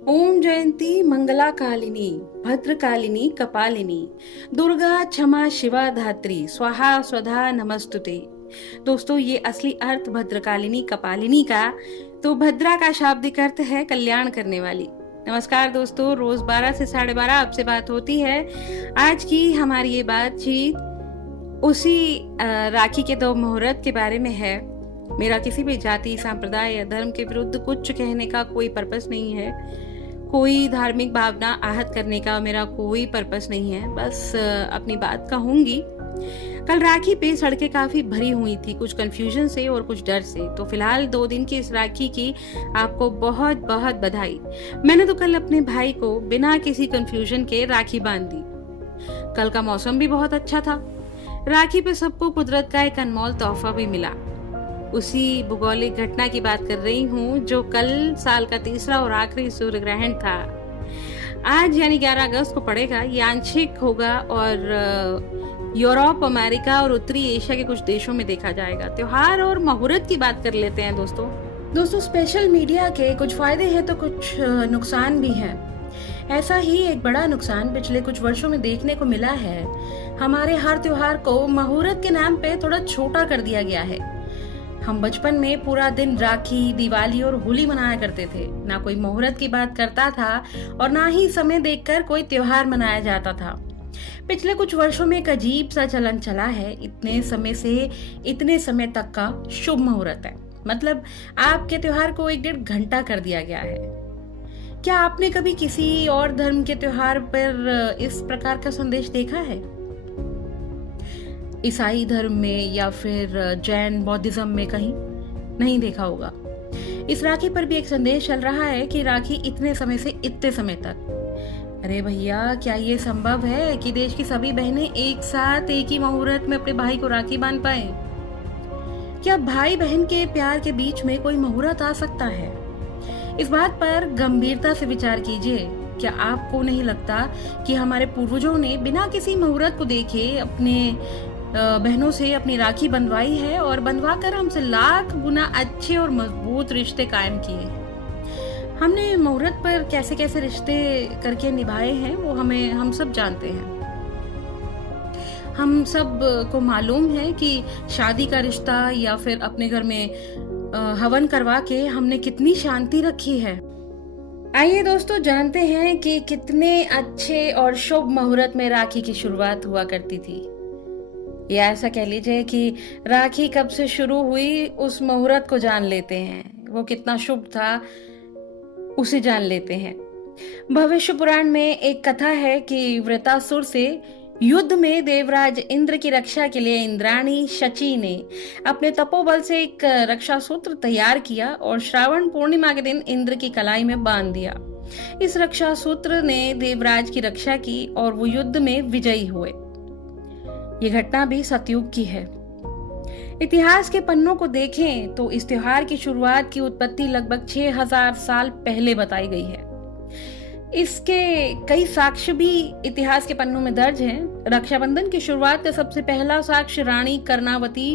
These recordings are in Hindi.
ओम जयंती मंगला कालिनी भद्रकालिनी कपालिनी दुर्गा क्षमा शिवा धात्री स्वाहा स्वधा नमस्तुते। दोस्तों, ये असली अर्थ भद्रकालिनी कपालिनी का तो भद्रा का शाब्दिक अर्थ है कल्याण करने वाली। नमस्कार दोस्तों, रोज 12 से 12:30 आपसे बात होती है। आज की हमारी ये बातचीत उसी राखी के 2 मुहूर्त के बारे में है। मेरा किसी भी जाति, संप्रदाय या धर्म के विरुद्ध कुछ कहने का कोई पर्पस नहीं है। कोई धार्मिक भावना आहत करने का मेरा कोई पर्पस नहीं है। बस अपनी बात कहूंगी। कल राखी पे सड़कें काफी भरी हुई थी, कुछ कंफ्यूजन से और कुछ डर से। तो फिलहाल 2 दिन की इस राखी की आपको बहुत बहुत बधाई। मैंने तो कल अपने भाई को बिना किसी कंफ्यूजन के राखी बांध दी। कल का मौसम भी बहुत अच्छा था। राखी पे सबको कुदरत का एक अनमोल तोहफा भी मिला। उसी भूगोलिक घटना की बात कर रही हूँ जो कल साल का तीसरा और आखिरी सूर्य ग्रहण था। आज यानी 11 अगस्त को पड़ेगा। ये आंशिक होगा और यूरोप, अमेरिका और उत्तरी एशिया के कुछ देशों में देखा जाएगा। त्योहार और मुहूर्त की बात कर लेते हैं दोस्तों, सोशल मीडिया के कुछ फायदे हैं तो कुछ नुकसान भी हैं। ऐसा ही एक बड़ा नुकसान पिछले कुछ वर्षों में देखने को मिला है। हमारे हर त्योहार को मुहूर्त के नाम पे थोड़ा छोटा कर दिया गया है। हम बचपन में पूरा दिन राखी, दिवाली और होली मनाया करते थे। ना कोई मुहूर्त की बात करता था और ना ही समय देखकर कोई त्योहार मनाया जाता था। पिछले कुछ वर्षों में एक अजीब सा चलन चला है। इतने समय से इतने समय तक का शुभ मुहूर्त है, मतलब आपके त्योहार को 1-1.5 घंटा कर दिया गया है। क्या आपने कभी किसी और धर्म के त्योहार पर इस प्रकार का संदेश देखा है? ईसाई धर्म में या फिर जैन बौद्धिज्म में कहीं नहीं देखा होगा। इस राखी पर भी एक संदेश चल रहा है कि राखी इतने समय से इतने समय तक। अरे भैया, क्या ये संभव है कि देश की सभी बहनें एक साथ एक ही मुहूर्त में अपने भाई को राखी बांध पाए? क्या भाई बहन के प्यार के बीच में कोई मुहूर्त आ सकता है? इस बात पर गंभीरता से विचार कीजिए। क्या आपको नहीं लगता कि हमारे पूर्वजों ने बिना किसी मुहूर्त को देखे अपने बहनों से अपनी राखी बंधवाई है और बंधवाकर हमसे लाख गुना अच्छे और मजबूत रिश्ते कायम किए। हमने मुहूर्त पर कैसे कैसे रिश्ते करके निभाए हैं वो हम सब जानते हैं। हम सब को मालूम है कि शादी का रिश्ता या फिर अपने घर में हवन करवा के हमने कितनी शांति रखी है। आइए दोस्तों, जानते हैं कि कितने अच्छे और शुभ मुहूर्त में राखी की शुरुआत हुआ करती थी। या ऐसा कह लीजिए कि राखी कब से शुरू हुई उस मुहूर्त को जान लेते हैं। वो कितना शुभ था उसे जान लेते हैं। भविष्य पुराण में एक कथा है कि वृतासुर से युद्ध में देवराज इंद्र की रक्षा के लिए इंद्राणी शची ने अपने तपोबल से एक रक्षा सूत्र तैयार किया और श्रावण पूर्णिमा के दिन इंद्र की कलाई में बांध दिया। इस रक्षा सूत्र ने देवराज की रक्षा की और वो युद्ध में विजयी हुए। ये घटना भी सतयुग की है। इतिहास के पन्नों को देखें तो इस त्योहार की शुरुआत की उत्पत्ति लगभग 6000 साल पहले बताई गई है। इसके कई साक्ष्य भी इतिहास के पन्नों में दर्ज हैं। रक्षाबंधन की शुरुआत का सबसे पहला साक्ष्य रानी कर्णावती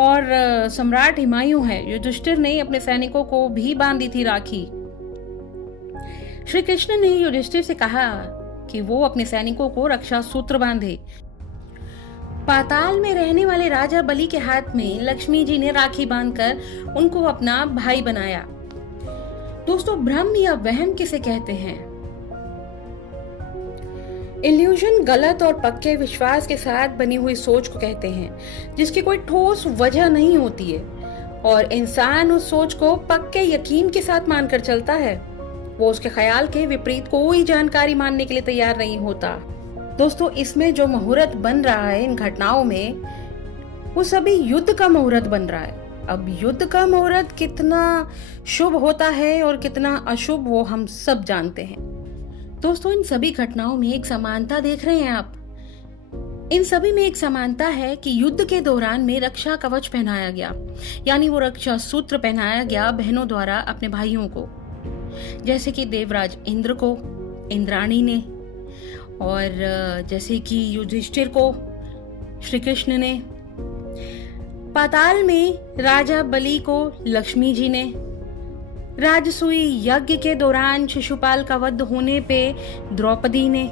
और सम्राट हुमायूं है। युधिष्ठिर ने अपने सैनिकों को भी बांधी थी राखी। श्री कृष्ण ने युधिष्ठिर से कहा कि वो अपने सैनिकों को रक्षा सूत्र बांधे। पाताल में रहने वाले राजा बलि के हाथ में लक्ष्मी जी ने राखी बांधकर उनको अपना भाई बनाया। दोस्तों, भ्रम या वहम किसे कहते हैं? इल्यूजन गलत और पक्के विश्वास के साथ बनी हुई सोच को कहते हैं, जिसकी कोई ठोस वजह नहीं होती है और इंसान उस सोच को पक्के यकीन के साथ मानकर चलता है। वो उसके ख्याल के विपरीत कोई जानकारी मानने के लिए तैयार नहीं होता। दोस्तों, इसमें जो मुहूर्त बन रहा है इन घटनाओं में, वो सभी युद्ध का मुहूर्त बन रहा है। अब युद्ध का मुहूर्त कितना शुभ होता है और कितना अशुभ वो हम सब जानते हैं। दोस्तों, इन सभी घटनाओं में एक समानता देख रहे हैं आप। इन सभी में एक समानता है कि युद्ध के दौरान में रक्षा कवच पहनाया गया, यानी वो रक्षा सूत्र पहनाया गया बहनों द्वारा अपने भाइयों को। जैसे कि देवराज इंद्र को इंद्राणी ने, और जैसे कि युधिष्ठिर को श्री कृष्ण ने, पाताल में राजा बलि को लक्ष्मी जी ने, राजसूय यज्ञ के दौरान शिशुपाल का वध होने पे द्रौपदी ने